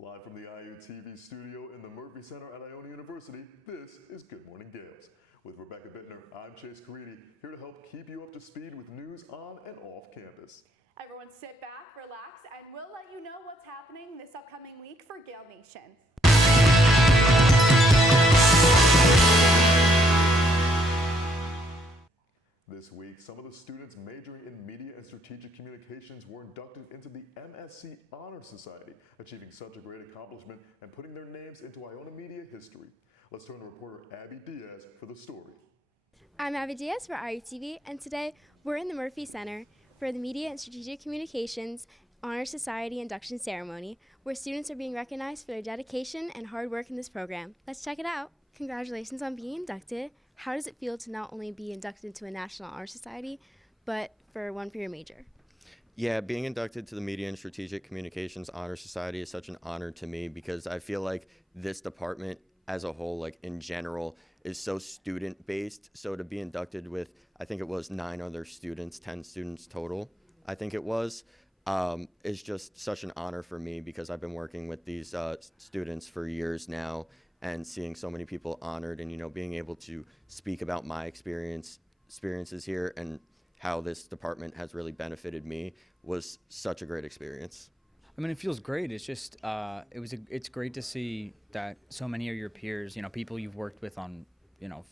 Live from the IUTV studio in the Murphy Center at Iona University, this is Good Morning Gaels. With Rebecca Bittner, I'm JJ Caridi, here to help keep you up to speed with news on and off campus. Everyone sit back, relax, and we'll let you know what's happening this upcoming week for Gael Nation. This week, some of the students majoring in media and strategic communications were inducted into the MSc Honor Society, achieving such a great accomplishment and putting their names into Iona media history. Let's turn to reporter Abby Diaz for the story. I'm Abby Diaz for IUTV, and today we're in the Murphy Center for the Media and Strategic Communications Honor Society induction ceremony, where students are being recognized for their dedication and hard work in this program. Let's check it out. Congratulations on being inducted. How does it feel to not only be inducted into a National Honor Society, but for your major? Yeah, being inducted to the Media and Strategic Communications Honor Society is such an honor to me because I feel like this department as a whole, like in general, is so student-based. So to be inducted with, I think it was 9 other students, 10 students total, I think it was, is just such an honor for me because I've been working with these students for years now, and seeing so many people honored and, being able to speak about my experiences here and how this department has really benefited me was such a great experience. I mean, it feels great. It's just, it's great to see that so many of your peers, people you've worked with on,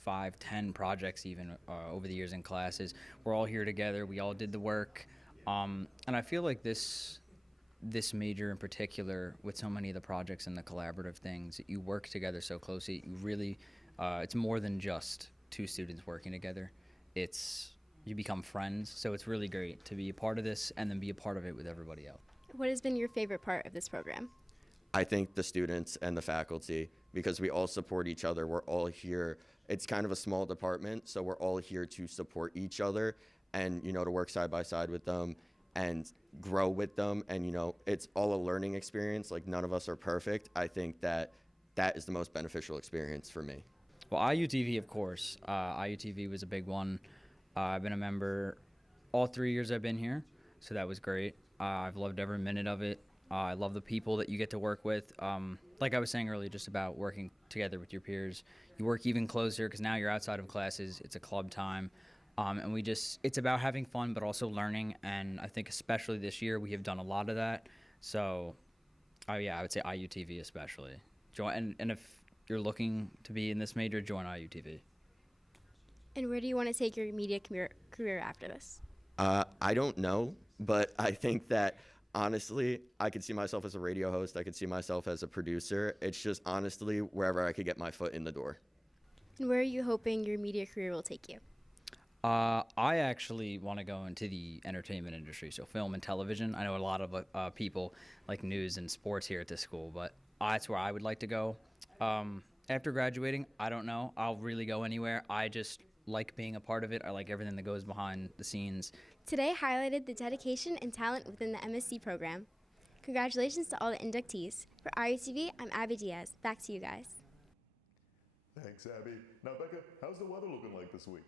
5, 10 projects even over the years in classes, we're all here together. We all did the work. And I feel like this major in particular, with so many of the projects and the collaborative things, you work together so closely. You really, it's more than just 2 students working together. You become friends. So it's really great to be a part of this and then be a part of it with everybody else. What has been your favorite part of this program? I think the students and the faculty, because we all support each other. We're all here. It's kind of a small department, so we're all here to support each other and, to work side by side with them and grow with them. And, it's all a learning experience. Like, none of us are perfect. I think that is the most beneficial experience for me. Well, IUTV, of course. IUTV was a big one. I've been a member all 3 years I've been here, so that was great. I've loved every minute of it. I love the people that you get to work with. Like I was saying earlier, just about working together with your peers. You work even closer because now you're outside of classes. It's a club time. And it's about having fun, but also learning. And I think especially this year, we have done a lot of that. So, I would say IUTV especially. And if you're looking to be in this major, join IUTV. And where do you want to take your media career after this? I don't know, but I think that honestly, I could see myself as a radio host. I could see myself as a producer. It's just honestly wherever I could get my foot in the door. And where are you hoping your media career will take you? I actually want to go into the entertainment industry, so film and television. I know a lot of people like news and sports here at this school, but that's where I would like to go. After graduating, I don't know. I'll really go anywhere. I just like being a part of it. I like everything that goes behind the scenes. Today highlighted the dedication and talent within the MSc program. Congratulations to all the inductees. For IUTV, I'm Abby Diaz. Back to you guys. Thanks, Abby. Now, Becca, how's the weather looking like this week?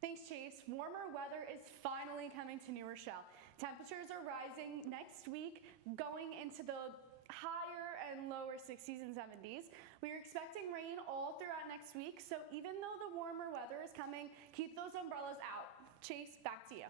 Thanks, Chase. Warmer weather is finally coming to New Rochelle. Temperatures are rising next week, going into the higher and lower 60s and 70s. We are expecting rain all throughout next week, so even though the warmer weather is coming, keep those umbrellas out. Chase, back to you.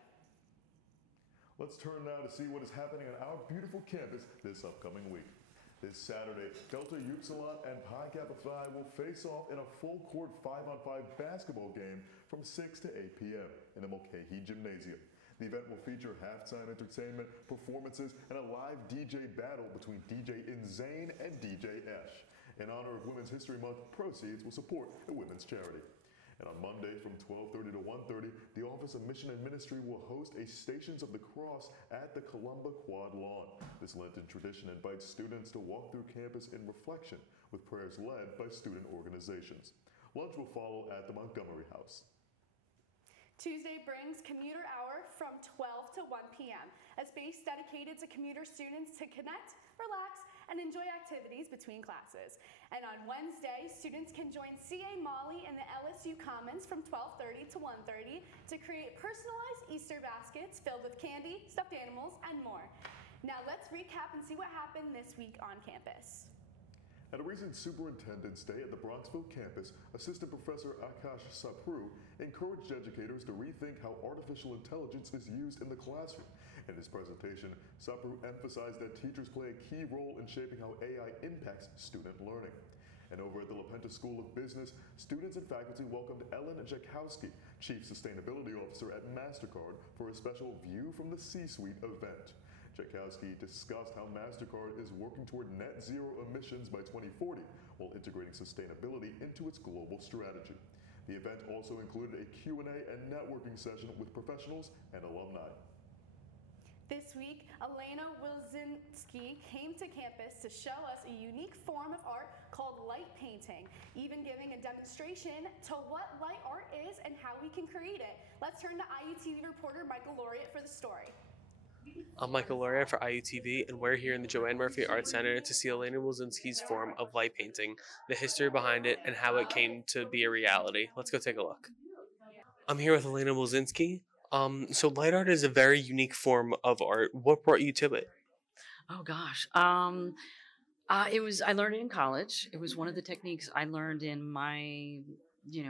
Let's turn now to see what is happening on our beautiful campus this upcoming week. This Saturday, Delta Upsilon and Pi Kappa Phi will face off in a full-court 5-on-5 basketball game from 6 to 8 p.m. in the Mulcahy Gymnasium. The event will feature halftime entertainment, performances, and a live DJ battle between DJ Inzane and DJ Esh. In honor of Women's History Month, proceeds will support a women's charity. And on Monday from 12:30 to 1:30, the Office of Mission and Ministry will host a Stations of the Cross at the Columba Quad Lawn. This Lenten tradition invites students to walk through campus in reflection, with prayers led by student organizations. Lunch will follow at the Montgomery House. Tuesday brings Commuter Hour from 12 to 1 p.m., a space dedicated to commuter students to connect, relax, and enjoy activities between classes. And on Wednesday, students can join CA Molly in the LSU Commons from 12:30 to 1:30 to create personalized Easter baskets filled with candy, stuffed animals, and more. Now let's recap and see what happened this week on campus. At a recent Superintendent's Day at the Bronxville campus, Assistant Professor Akash Sapru encouraged educators to rethink how artificial intelligence is used in the classroom. In his presentation, Sapru emphasized that teachers play a key role in shaping how AI impacts student learning. And over at the LaPenta School of Business, students and faculty welcomed Ellen Jakowski, Chief Sustainability Officer at MasterCard, for a special View from the C-Suite event. Jakowski discussed how MasterCard is working toward net zero emissions by 2040 while integrating sustainability into its global strategy. The event also included a Q&A and networking session with professionals and alumni. This week, Elena Wilczynski came to campus to show us a unique form of art called light painting, even giving a demonstration to what light art is and how we can create it. Let's turn to IUTV reporter Michael Lauriat for the story. I'm Michael Lauriat for IUTV, and we're here in the Joanne Murphy Art Center to see Elena Wilczynski's form of light painting, the history behind it, and how it came to be a reality. Let's go take a look. I'm here with Elena Wilczynski. So light art is a very unique form of art. What brought you to it? Oh gosh. I learned it in college. It was one of the techniques I learned in my,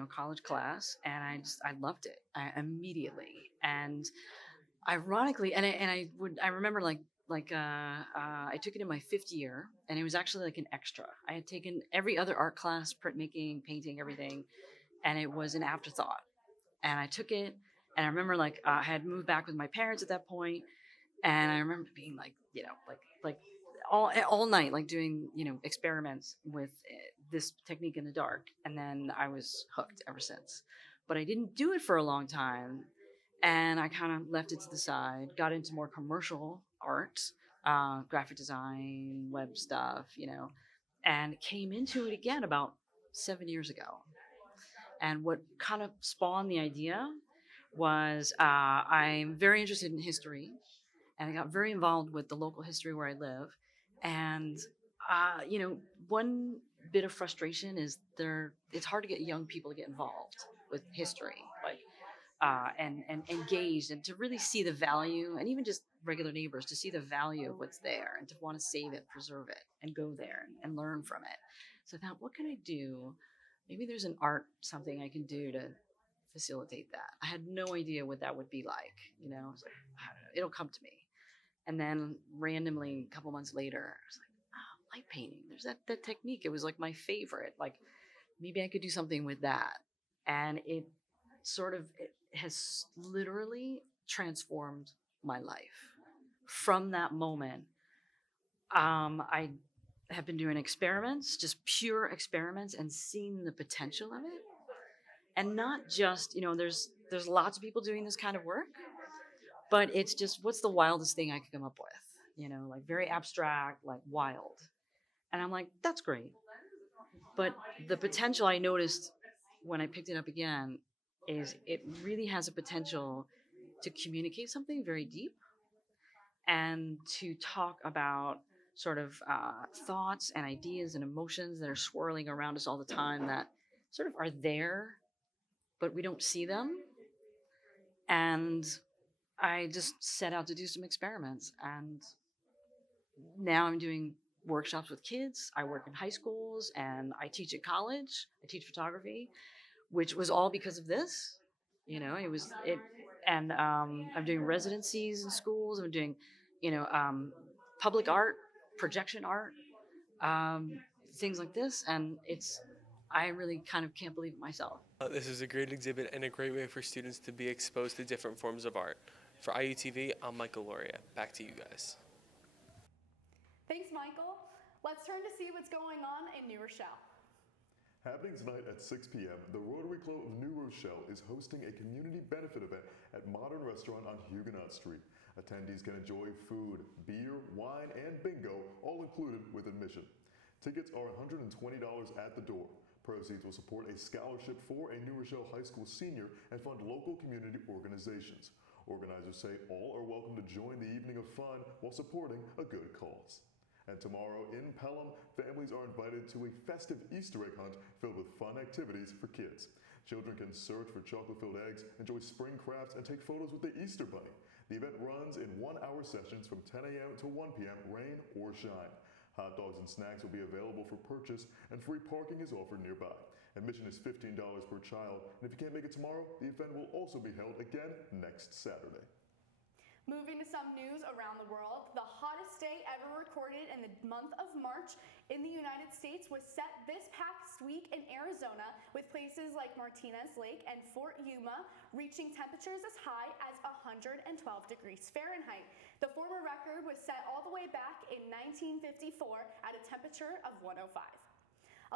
college class, and I loved it immediately. And ironically, I remember I took it in my 5th year, and it was actually like an extra. I had taken every other art class, printmaking, painting, everything, and it was an afterthought. And I took it, and I remember I had moved back with my parents at that point, and I remember being all night, doing experiments with this technique in the dark, and then I was hooked ever since. But I didn't do it for a long time, and I kind of left it to the side. Got into more commercial art, graphic design, web stuff, and came into it again about 7 years ago. And what kind of spawned the idea was I'm very interested in history, and I got very involved with the local history where I live. And one bit of frustration is it's hard to get young people to get involved with history, and engaged, and to really see the value, and even just regular neighbors to see the value of what's there and to want to save it, preserve it, and go there and learn from it. So I thought, what can I do? Maybe there's an art, something I can do to facilitate that. I had no idea what that would be like. I was like, I don't know, it'll come to me. And then randomly, a couple months later, I was like, oh, light painting. There's that technique. It was like my favorite. Maybe I could do something with that. And it has literally transformed my life. From that moment, I have been doing experiments, just pure experiments, and seeing the potential of it. And not just, there's lots of people doing this kind of work, but it's just, what's the wildest thing I could come up with? Very abstract, wild. And I'm like, that's great. But the potential I noticed when I picked it up again is it really has a potential to communicate something very deep, and to talk about sort of thoughts and ideas and emotions that are swirling around us all the time, that sort of are there, but we don't see them. And I just set out to do some experiments, and now I'm doing workshops with kids. I work in high schools, and I teach at college. I teach photography, which was all because of this. And I'm doing residencies in schools. I'm doing, public art, projection art, things like this. And I really kind of can't believe it myself. This is a great exhibit and a great way for students to be exposed to different forms of art. For IUTV, I'm Michael Lauriat. Back to you guys. Thanks, Michael. Let's turn to see what's going on in New Rochelle. Happening tonight at 6 p.m., the Rotary Club of New Rochelle is hosting a community benefit event at Modern Restaurant on Huguenot Street. Attendees can enjoy food, beer, wine, and bingo, all included with admission. Tickets are $120 at the door. Proceeds will support a scholarship for a New Rochelle High School senior and fund local community organizations. Organizers say all are welcome to join the evening of fun while supporting a good cause. And tomorrow in Pelham, families are invited to a festive Easter egg hunt filled with fun activities for kids. Children can search for chocolate-filled eggs, enjoy spring crafts, and take photos with the Easter Bunny. The event runs in 1-hour sessions from 10 a.m. to 1 p.m., rain or shine. Hot dogs and snacks will be available for purchase, and free parking is offered nearby. Admission is $15 per child, and if you can't make it tomorrow, the event will also be held again next Saturday. Moving to some news around the world, the hottest day ever recorded in the month of March in the United States was set this past week in Arizona, with places like Martinez Lake and Fort Yuma reaching temperatures as high as 112 degrees Fahrenheit. The former record was set all the way back in 1954 at a temperature of 105.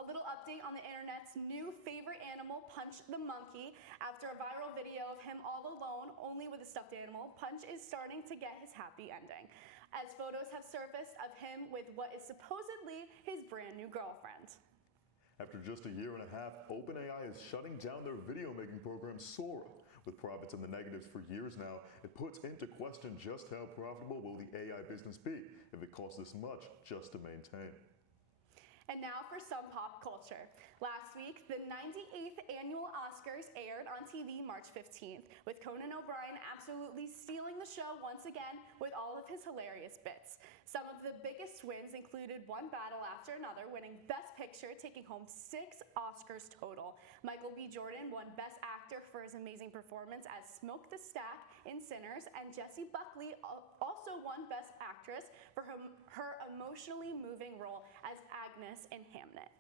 A little update on the internet's new favorite animal, Punch the monkey. After a viral video of him all alone, only with a stuffed animal, Punch is starting to get his happy ending, as photos have surfaced of him with what is supposedly his brand new girlfriend. After just a year and a half, OpenAI is shutting down their video-making program Sora. With profits in the negatives for years now, it puts into question just how profitable will the AI business be if it costs this much just to maintain. And now for some pop culture. Last week, the 98th annual Oscars aired on TV March 15th, with Conan O'Brien absolutely stealing the show once again with all of his hilarious bits. Some of the biggest wins included one battle after another, winning Best Picture, taking home 6 Oscars total. Michael B. Jordan won Best Actor for his amazing performance as Smoke the Stack in Sinners, and Jessie Buckley also won Best Actress for her emotionally moving role as Agnes in Hamnet.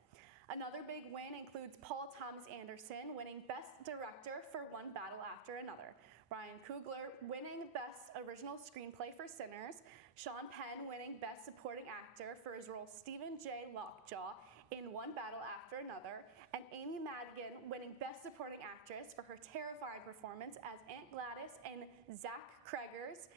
Another big win includes Paul Thomas Anderson winning Best Director for One Battle After Another, Ryan Coogler winning Best Original Screenplay for Sinners, Sean Penn winning Best Supporting Actor for his role Stephen J. Lockjaw in One Battle After Another, and Amy Madigan winning Best Supporting Actress for her terrifying performance as Aunt Gladys in Zach Cregger's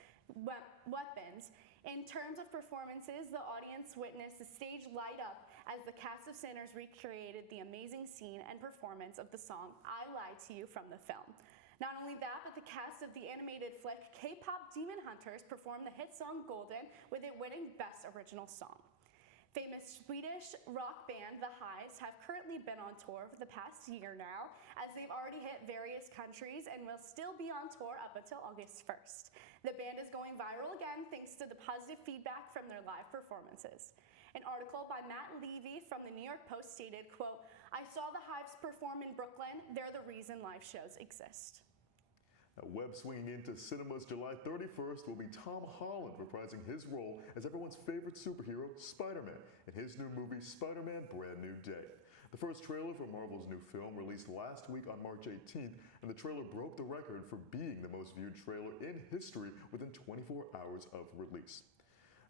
Weapons. In terms of performances, the audience witnessed the stage light up as the cast of Sinners recreated the amazing scene and performance of the song I Lied to You from the film. Not only that, but the cast of the animated flick K-pop Demon Hunters performed the hit song Golden, with it winning Best Original Song. Famous Swedish rock band The Hives have currently been on tour for the past year now, as they've already hit various countries and will still be on tour up until August 1st. The band is going viral again thanks to the positive feedback from their live performances. An article by Matt Levy from the New York Post stated, quote, "I saw the Hives perform in Brooklyn. They're the reason live shows exist." Now, web swinging into cinemas July 31st will be Tom Holland reprising his role as everyone's favorite superhero, Spider-Man, in his new movie, Spider-Man: Brand New Day. The first trailer for Marvel's new film released last week on March 18th, and the trailer broke the record for being the most viewed trailer in history within 24 hours of release.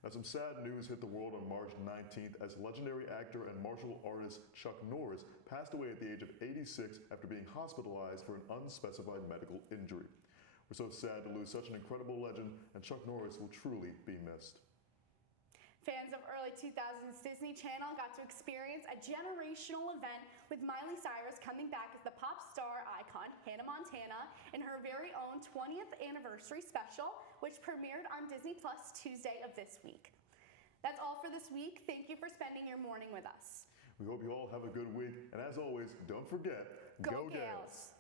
Now, some sad news hit the world on March 19th as legendary actor and martial artist Chuck Norris passed away at the age of 86 after being hospitalized for an unspecified medical injury. We're so sad to lose such an incredible legend, and Chuck Norris will truly be missed. Fans of early 2000s Disney Channel got to experience a generational event with Miley Cyrus coming back as the pop star icon Hannah Montana in her very own 20th anniversary special, which premiered on Disney Plus Tuesday of this week. That's all for this week. Thank you for spending your morning with us. We hope you all have a good week, and as always, don't forget, Go Gaels!